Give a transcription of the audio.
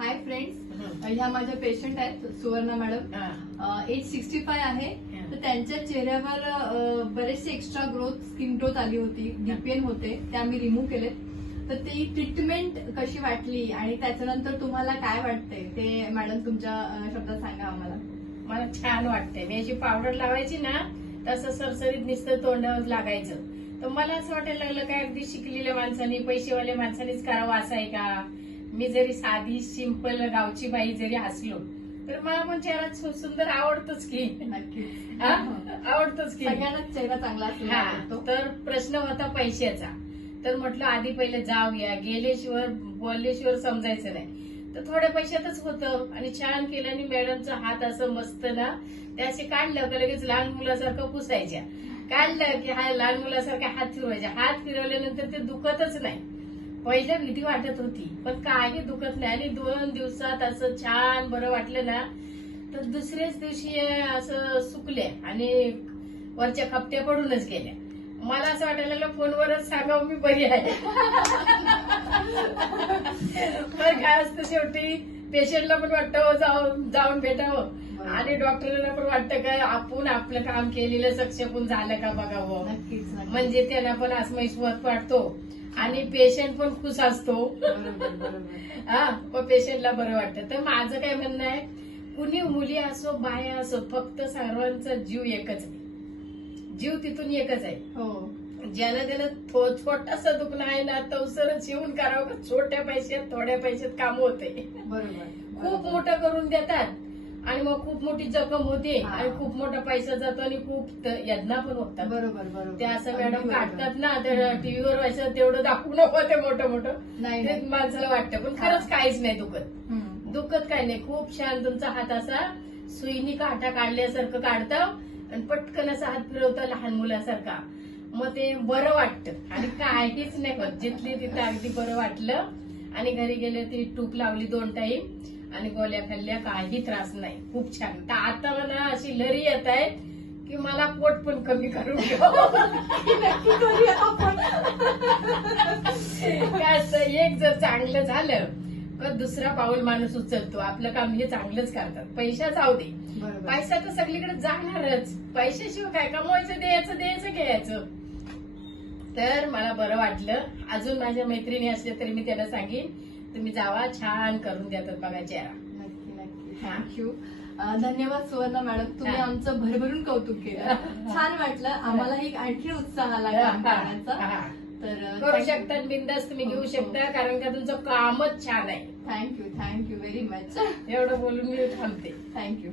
Hi friends, ह्या माझ्या patient आहेत सुवर्णा मॅडम. एज 65 आहे. तर त्यांच्या चेहऱ्यावर बरेचसे एक्स्ट्रा ग्रोथ, स्किन ग्रोथ आली होती, डीपीएन होते, ते आम्ही रिमूव्ह केले. तर ती ट्रीटमेंट कशी वाटली आणि त्याच्यानंतर तुम्हाला काय वाटतंय ते मॅडम तुमच्या शब्दात सांगा आम्हाला. मला छान वाटतंय. मी अशी पावडर लावायची ना तसं सरसरीत नुसतं तोंडावर लागायचं. तर मला असं वाटायला लागलं काय अगदी शिकलेल्या माणसांनी, पैसेवाल्या माणसांनीच करावं असं आहे का. मी जरी साधी सिंपल गावची बाई जरी असलो तर मला पण चेहरा सुंदर आवडतोच की. नक्कीच आवडतोच की. सगळ्यांनाच चेहरा चांगला असतो. तर प्रश्न होता पैशाचा. तर म्हटलं आधी पहिले जाऊया, गेल्याशिवाय बोलल्याशिवाय समजायचं नाही. तर थोड्या पैशातच होतं आणि छान केलं. आणि मॅडमचा हात असं मस्त ना ते असे काढलं का लगेच लहान मुलासारखं पुसायच्या. काढलं की हा लहान मुलासारखा हात फिरवायचा. हात फिरवल्यानंतर ते दुखतच नाही. पहिल्या भीती वाटत होती पण काही दुखत नाही. आणि 2 दिवसात असं छान बरं वाटलं ना. तर दुसऱ्याच दिवशी असं सुकल्या आणि वरच्या खपट्या पडूनच गेल्या. मला असं वाटायला लागलं फोनवरच सांगावं मी बरी आहे. तर काय असतं शेवटी पेशंटला पण वाटतं जाऊन भेटावं आणि डॉक्टरांना पण वाटतं काय आपण आपलं काम केलेलं सक्षम झालं का बघावं. नक्कीच म्हणजे त्यांना पण आत्मविश्वास वाटतो आणि पेशंट पण खुश असतो. पण पेशंटला बरं वाटतं. तर माझं काय म्हणणं आहे, कुणी मुली असो बाया असो, फक्त सर्वांचा जीव एकच आहे. जीव तिथून एकच आहे. हो, ज्याला त्याला छोटासा दुखणं आहे ना तवसरच येऊन करावं. छोट्या पैशात थोड्या पैशात काम होते. बरोबर. खूप मोठं करून देतात आणि मग खूप मोठी जखम होते आणि खूप मोठा पैसा जातो आणि खूप यज्ञा पण होतात. बरोबर बरोबर. ते असं मॅडम काढतात ना तर टीव्हीवर व्हायचं तेवढं दाखवू नको ते मोठं मोठं. नाही ते माणसाला वाटतं पण खरंच काहीच नाही दुखत. दुखत काही नाही. खूप छान तुमचा हात असा सुईनी काटा काढल्यासारखं काढतं आणि पटकन असा हात फिरवतं लहान मुलासारखा. मग ते बरं वाटतं आणि काहीच नाही होत. जिथली तिथं अगदी बरं वाटलं. आणि घरी गेले ती टूप लावली 2 टाइम आणि गोळ्या खाल्ल्या, काही त्रास नाही. खूप छान. तर आता मला अशी लरी येत आहे की मला पोट पण कमी करून काय असतं, एक जर चांगलं झालं तर दुसरा पाऊल माणूस उचलतो. आपलं काम हे चांगलंच करतात. पैसा जाऊ दे, पैसा तर सगळीकडे जाणारच. पैशाशिवाय काय कमवायचं, द्यायचं घ्यायचं. तर मला बरं वाटलं. अजून माझ्या मैत्रिणी असल्या तरी मी त्यांना सांगेन तुम्ही जावा, छान करून देतात बघा चेहरा. नक्की नक्की. थँक्यू. धन्यवाद सुवर्णा मॅडम, तुम्ही आमचं भरभरून कौतुक केलं. छान वाटलं आम्हालाही. आणखी उत्साह आला काम करण्याचा. तर करू शकता, बिंदास तुम्ही घेऊ शकता कारण का तुमचं कामच छान आहे. Thank you very much. एवढं बोलून मी थांबते. थँक्यू.